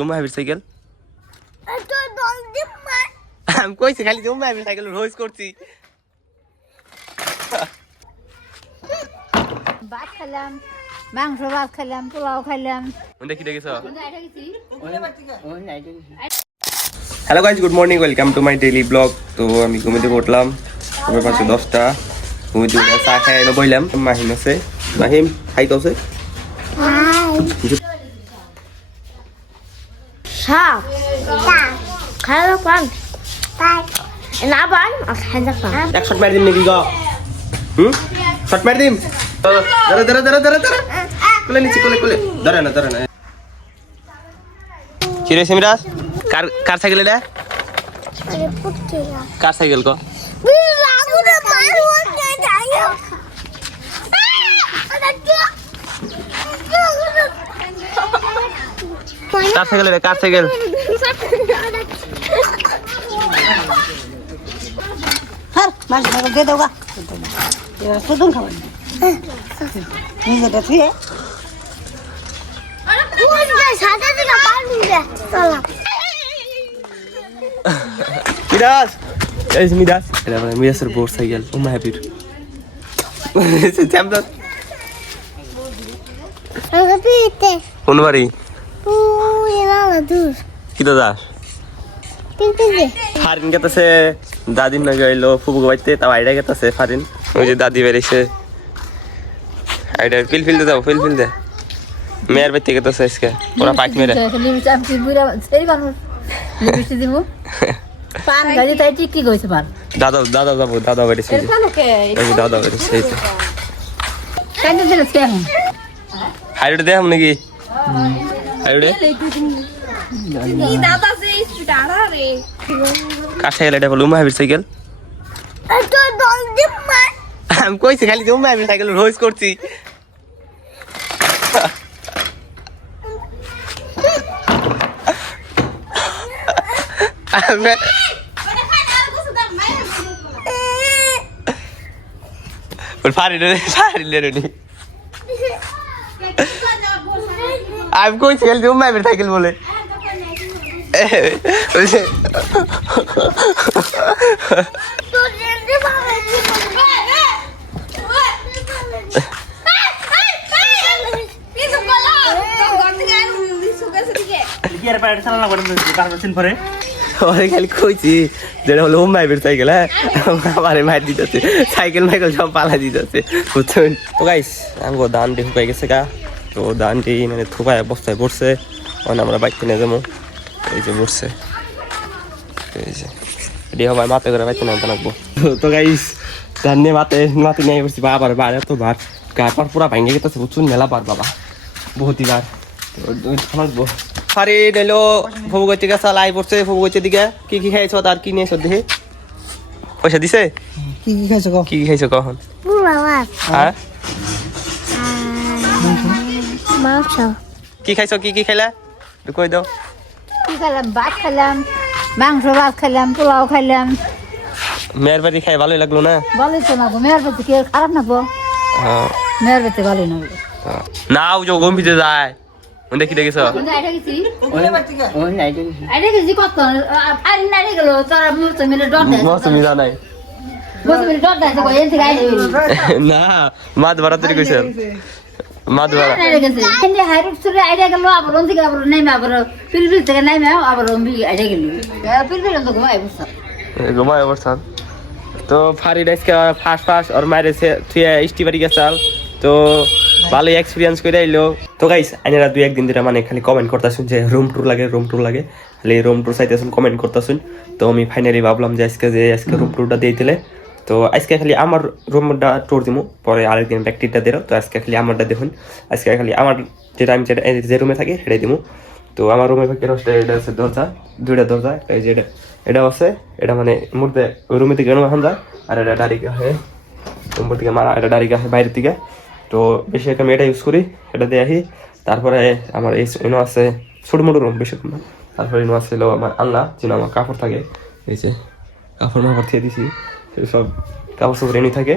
তোমার হাবির সাইকেল আমি কইছি খালি তোমার হাবির সাইকেল রোজ করছি। ভাত খেলাম, মাংস ভাত খেলাম, পোলাও খাইলাম। দেখি দেখেছো? Hello guys, good morning, welcome to my daily blog. তো আমি ঘুম থেকে উঠলাম সবাই পাশে 10টা, ঘুম থেকে উঠে চা খাই এনে বইলাম। মাহিম আছে, মাহিম খাইতে আছে এক শট মারি দিম নাকি? শট মারি দিম। ধরে ধরে ধরে ধরে ধরে কোলে নিচে, কোলে কোলে ধরে না ধরে না। কিরে সিমরাজ, কার কার সাইকেল এটা? কার সাইকেল কো? কার সাইকেল এটা? কার সাইকেল? দে দাও গা সুদুন খাবেন নিজেটা তুই মিরাজ, এই মিরাজ, এটা মানে মিরাজের বোর সাইকেল। ও মা হ্যাপির চ্যাম্পিয়ন কোন বাড়ি? কি তো দাস ফারিন গেতেছে, দাদির না গাইলো ফুবু গাইতে, তাও আইডা গেতেছে ফারিন। ওই যে দাদি বেরিয়েছে, আইডা ফিল ফিল দে, যাও ফিল ফিল দে। মেয়ের বাড়িতে গেতেছে আজকে ওরা পাইক মেরে। দাদা দাদা যাবো, দাদা বেরিয়েছে, দাদা বেরিয়েছে। হাইরোডে দেখাম নাকি? হাইরোডে কার সাইকেল এটা? বলো মাহির সাইকেল। আমি কইছি খালি তুমি মাহির সাইকেল রোজ করছি। আমি কইছি খালি তুমি মাহির সাইকেল বলে। খালি কইছি যেটা হলো মাইবের সাইকেল। হ্যাঁ আমারে মার দিতেছে, সাইকেল মাইকেল সব পালা দিতেছে, বুঝছেন? তো গাইস আমগো ধানটি শুকাই গেছে গা। তো ধানটি মানে থুপায় বস্তায় পড়ছে, মানে আমরা বাইক কিনে যাবো। এই যে পড়ছে, এই যে এটি হবাই মাপে করে বাইক কিনে আনতে লাগবো। তো গাইস ধান নিয়ে মাতে নিয়ে পড়ছি। বাবার বার এত বার, গায়ে পর পুরা ভাঙে গেতেছে, বুঝছুন? মেলা বার বাবা, বহুতই বার। থাকবো ফারি নিলো ফুবুগর থেকে চাল আই পড়ছে। ফুবুগর দিকে কি কি খাইছো তার কি নিয়েছো দেখে? পয়সা দিছে? কি কি খাইছো? কি কি খাইছো কখন? হ্যাঁ কি খাইছো? কি কি খাইলা কই দাও? কি খেলাম? ভাত খেলাম, মাংস ভাত খেলাম, পোলাও খাইলাম। মেয়ের বাড়ি খাই ভালোই লাগলো না? ভালোই তো না গো, মেয়ের বাড়িতে কি খারাপ না গো? মেয়ের বাড়িতে ভালোই না। নাও যে গম্ভীরে যায় দেখি দেখেছো? না মাছ ভাড়া তৈরি কইছে, মাছ ভাড়া ঘুমায় অবস্থান। তো ফারি ফার্স্ট ফার্স্ট ওর মায়ের স্টি বাড়ি গেছাল, তো ভালোই এক্সপিরিয়েন্স করে আইলো। তো গাইস আইনারা 2-1 দিন ধরে মানে খালি কমেন্ট করতেছুন যে রুম ট্যুর লাগে, রুম ট্যুর লাগে, খালি রুম ট্যুর চাইতেছুন, কমেন্ট করতেছুন। তো আমি ফাইনালি ভাবলাম যে আজকে রুম ট্যুরটা দিয়ে দিলে। তো আজকে খালি আমার রুমটা ট্যুর দিব, পরে আরেকদিন ব্যাকটিটা দিল। তো আজকে খালি আমারটা দেখুন, আজকে খালি আমার যেটা আমি যে রুমে থাকি সেটাই দিব। তো আমার রুমে এটা হচ্ছে দরজা, 2টা দরজা, এই যে এটা আছে, এটা মানে মুহূর্তে ওই রুমে থেকে এখন যায়, আর এটা ডাইরেক্ট হয় রুমের থেকে মারা, এটা ডাইরেক্ট আসে বাইরের থেকে। তো বেশি আমি এটা ইউজ করি, এটা দিয়ে আসি। তারপরে আমার এই ইনো আছে ছোটো মোটো রুম, বেশি না। তারপরে ইনো আসছিল আমার আল্লাহ, যেন আমার কাপড় থাকে, এই যে কাপড় মাপড় দিয়ে দিছি, সব কাপড় সাপড় এনে থাকে।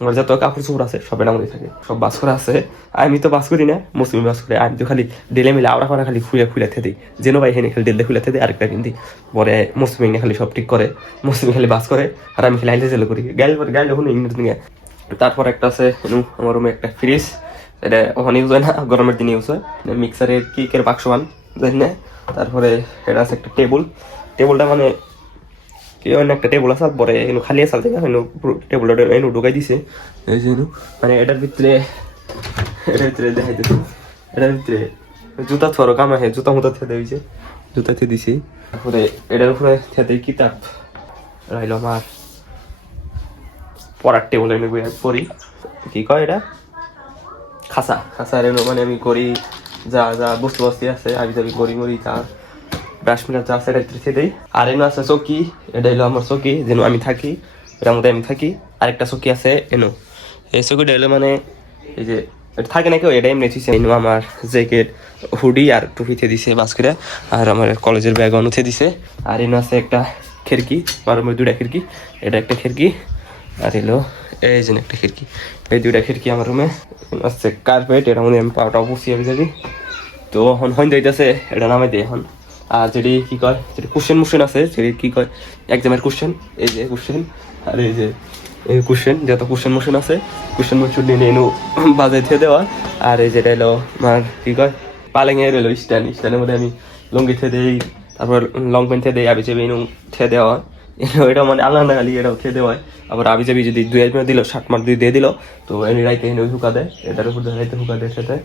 আমার যত কাপড় চোপড় আছে সব এটার মধ্যে থাকে, সব বাস করা আছে। আমি তো বাস করি না, মুসলিম বাস করে। আমি তো খালি ডেলে মিলে আওড়া করা খালি খুলে থেকে দিই, যেন ভাই হেনে খালি ডেলে খুলে দিই, আরেকটা কিনতি পরে মুসলিম খালি সব ঠিক করে, মুসলিম খালি বাস করে আর আমি খালি আইলে জেলে করি গাইল যখন ইংরেজি নিয়ে। তারপর একটা আছে আমার রুমে একটা ফ্রিজ, এটা ওখানে ইউজ হয় না, গরমের দিনে ইউজ হয়। মিক্সারের কেকের বাক্সবান জানি না। তারপরে এটা আছে একটা টেবুলটা মানে কি অন্য একটা টেবুল আছে, পরে এনে খালি আসাল থেকে টেবুলটা এনে ঢুকাই দিছে। এই যে মানে এটার ভিতরে দেখাইতেছে, এটার ভিতরে জুতা থর কাম আছে, জুতা মুতা থেতে হয়েছে, জুতা থে দিছি। তারপরে এটার উপরে থেতে কিতাব রাইল আমার পড়ার টেবুল এনে পড়ি, কি কয় এটা খাসা এনে মানে আমি করি যা বস্তু আছে আমি যাবি করি মরি তা ব্রাশ মিটার যা আছে এটা রেখে দেই। আর এনে আছে চৌকি, এটা হলো আমার চৌকি যেন আমি থাকি, এটার মধ্যে আমি থাকি। আরেকটা চৌকি আছে এনো, এই চৌকিটা হলো মানে এই যে এটা থাকে না কেউ, এটা এমনি দিচ্ছে। এনো আমার জ্যাকেট হুডি আর টুপিতে দিছে বাস করে, আর আমার কলেজের ব্যাগ অনুতে দিছে। আর এনে আছে একটা খিড়কি, আমার রুমের দুইটা খিড়কি, এটা একটা খিড়কি আর এলো এই যে একটা খিড়কি, এই দুইটা খিড়কি আমার রুমে। আছে কার্পেট, এটার মধ্যে আমি পাওয়াটা বসিয়ে যাবি। তো এখন হইন যাইতেছে এটা নামে দিই এখন। আর যেটি কি কয় যেটি কোশ্চেন আছে, যেটি কি কয় এক্সামের কোশ্চেন, এই যে কোশ্চেন আর এই যে এই কোশ্চেন, যত কোশ্চেন আছে কোশ্চেন নিয়ে এনু বাজাই থেকে দেওয়া। আর এই যেটা এলো আমার কি কয় পালেঙে এলো স্ট্যান্ডের মধ্যে আমি লঙ্গি থেকে দিই, তারপর লং প্যান্ট থেকে দিই, আবি চাবি এনু থেকে দেওয়া। এটা মানে আলাদা খালি এটাও খেয়ে দেওয়া হয়। আবার আবি যাবি যদি 2 মিনিট দিল 60 মার্ক দিয়ে দিল, তো এনে রাইতে এনে হুকা দেয়, এটার উপর রাইতে হুকা দেয় সাথে।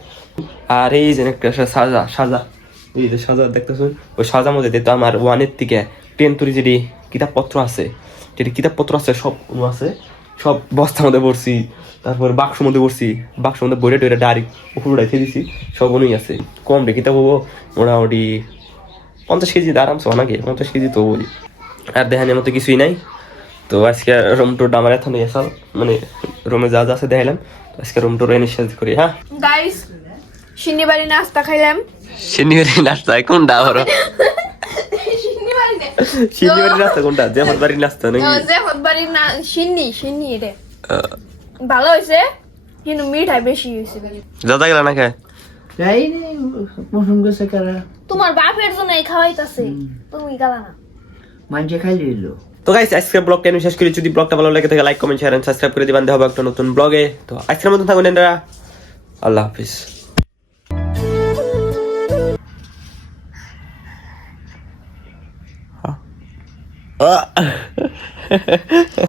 আর এই যে একটা সাজা, এই যে সাজা দেখতেছেন, ওই সাজার মধ্যে দিতে আমার 1 থেকে 10 তুরি যেটি কিতাবপত্র আছে সব আছে, সব বস্তার মধ্যে পড়ছি। তারপর বাক্সর মধ্যে পড়ছি, বাক্সর মধ্যে বইটা টইটা ডাইরেক্ট উপর উঠাইতে দিছি, সব অনুই আছে। কম রে কিতাব হবো মোটামুটি 50 কেজি আরামসে, অনাকে 50 কেজি তো বলি। আর দেখানোর মতো কিছুই নাই। তো আজকে রুম টুর আমার এখন এসাল মানে রুমে যা আছে দেখাইলাম। আজকে রুম টুর এনে শেষ করি। হ্যাঁ গাইস, শনিবারে নাস্তা খাইলাম। শনিবারে নাস্তা কোনটা বড়? শনিবারে নাস্তা কোনটা? যেমন বাড়ির নাস্তা নাকি? যেমন বাড়ির না সিন্নি রে ভালো হয়েছে, কিন্তু মিঠাই বেশি হয়েছে। দাদা গেল না খায় তোমার বাপের জন্য খাওয়াইতাছে, তুমি গেলা না। মাঝে খাইলে এলো। তো গাইস আজকে ব্লগটা আমি শেষ করি। যদি ব্লগটা ভালো লাগে থাকে like comment share and subscribe করে দিবেন। দেখা হবে একটা নতুন ব্লগে। তো আজকের মতন থাকুন এন্ডা, আল্লাহ হাফিজ।